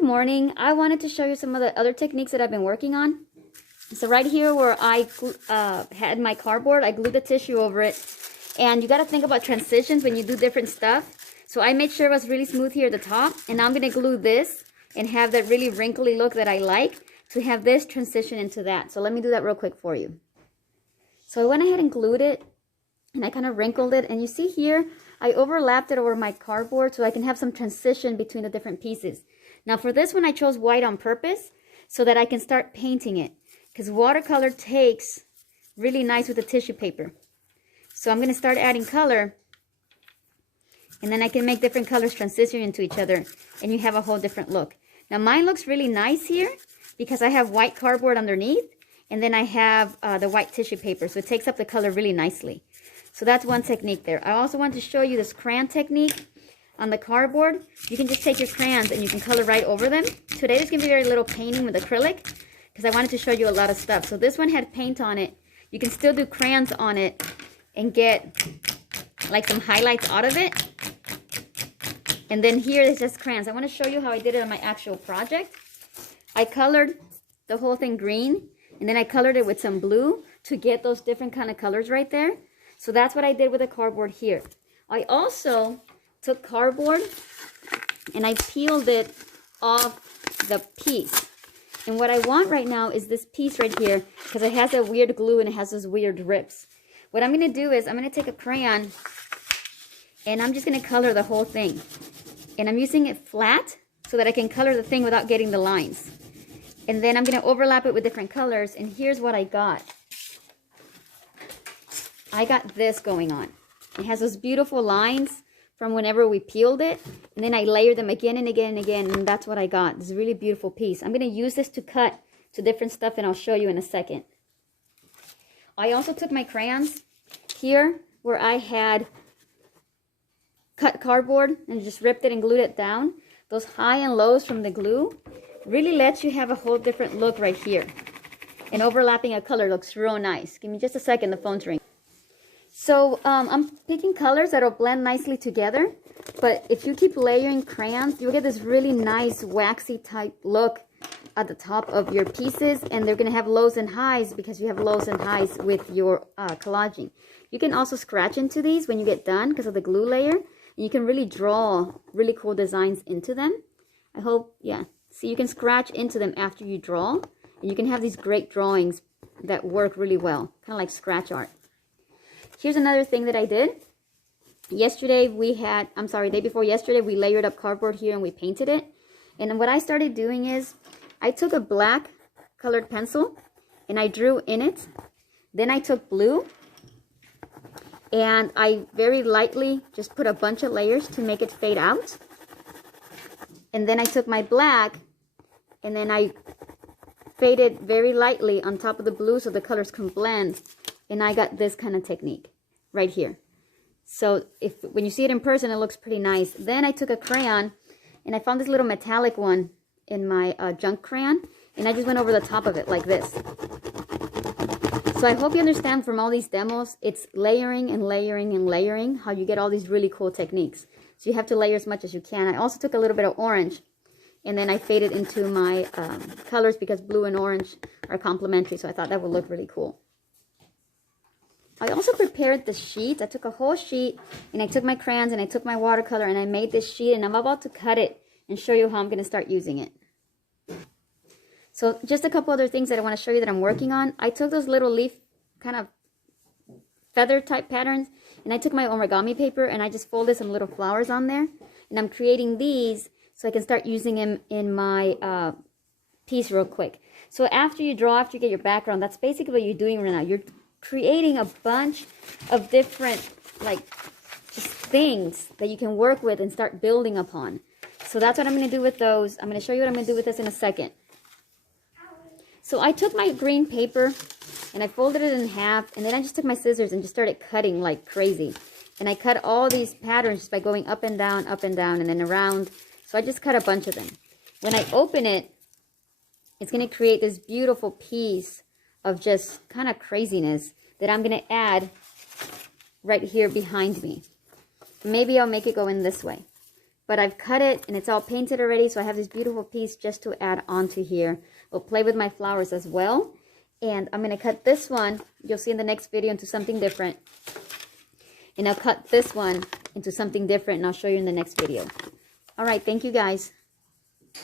Good morning. I wanted to show you some of the other techniques that I've been working on. So right here where I had my cardboard, I glued the tissue over it. And you got to think about transitions when you do different stuff. So I made sure it was really smooth here at the top. And now I'm going to glue this and have that really wrinkly look that I like to have this transition into that. So let me do that real quick for you. So I went ahead and glued it and I kind of wrinkled it. And you see here, I overlapped it over my cardboard so I can have some transition between the different pieces. Now for this one, I chose white on purpose so that I can start painting it, because watercolor takes really nice with the tissue paper. So I'm going to start adding color, and then I can make different colors transition into each other, and you have a whole different look. Now mine looks really nice here because I have white cardboard underneath, and then I have the white tissue paper, so it takes up the color really nicely. So that's one technique there. I also want to show you this crayon technique on the cardboard. You can just take your crayons and you can color right over them. Today there's going to be very little painting with acrylic because I wanted to show you a lot of stuff. So this one had paint on it. You can still do crayons on it and get like some highlights out of it. And then here is just crayons. I want to show you how I did it on my actual project. I colored the whole thing green, and then I colored it with some blue to get those different kind of colors right there. So that's what I did with the cardboard here. I also took cardboard and I peeled it off the piece. And what I want right now is this piece right here, because it has a weird glue and it has those weird rips. What I'm going to do is I'm going to take a crayon and I'm just going to color the whole thing. And I'm using it flat so that I can color the thing without getting the lines. And then I'm going to overlap it with different colors. And here's what I got. I got this going on. It has those beautiful lines from whenever we peeled it, and then I layered them again and again and again, and that's what I got. This is a really beautiful piece. I'm going to use this to cut to different stuff, and I'll show you in a second. I also took my crayons here where I had cut cardboard and just ripped it and glued it down. Those high and lows from the glue really lets you have a whole different look right here. And overlapping a color looks real nice. Give me just a second, the phone's ringing. So I'm picking colors that'll blend nicely together, but if you keep layering crayons, you'll get this really nice waxy type look at the top of your pieces, and they're going to have lows and highs because you have lows and highs with your collaging. You can also scratch into these when you get done because of the glue layer, and you can really draw really cool designs into them. I hope, yeah. See, you can scratch into them after you draw, and you can have these great drawings that work really well, kind of like scratch art. Here's another thing that I did. Yesterday day before yesterday, we layered up cardboard here and we painted it. And then what I started doing is I took a black colored pencil and I drew in it. Then I took blue and I very lightly just put a bunch of layers to make it fade out. And then I took my black and then I faded very lightly on top of the blue so the colors can blend. And I got this kind of technique right here. So when you see it in person, it looks pretty nice. Then I took a crayon and I found this little metallic one in my junk crayon. And I just went over the top of it like this. So I hope you understand from all these demos, it's layering and layering and layering how you get all these really cool techniques. So you have to layer as much as you can. I also took a little bit of orange and then I faded into my colors because blue and orange are complementary. So I thought that would look really cool. I also prepared the sheet. I took a whole sheet and I took my crayons and I took my watercolor and I made this sheet, and I'm about to cut it and show you how I'm going to start using it. So just a couple other things that I want to show you that I'm working on. I took those little leaf kind of feather type patterns and I took my origami paper and I just folded some little flowers on there, and I'm creating these so I can start using them in my piece real quick. So after you draw, after you get your background, that's basically what you're doing right now. You're creating a bunch of different like just things that you can work with and start building upon. So that's what I'm going to do with those. I'm going to show you what I'm going to do with this in a second. So I took my green paper and I folded it in half, and then I just took my scissors and just started cutting like crazy. And I cut all these patterns just by going up and down, and then around. So I just cut a bunch of them. When I open it, it's going to create this beautiful piece of just kind of craziness that I'm going to add right here behind me. Maybe I'll make it go in this way. but I've cut it and it's all painted already. So I have this beautiful piece just to add onto here. We'll play with my flowers as well. And I'm going to cut this one, you'll see in the next video, into something different. And I'll cut this one into something different and I'll show you in the next video. All right, thank you guys.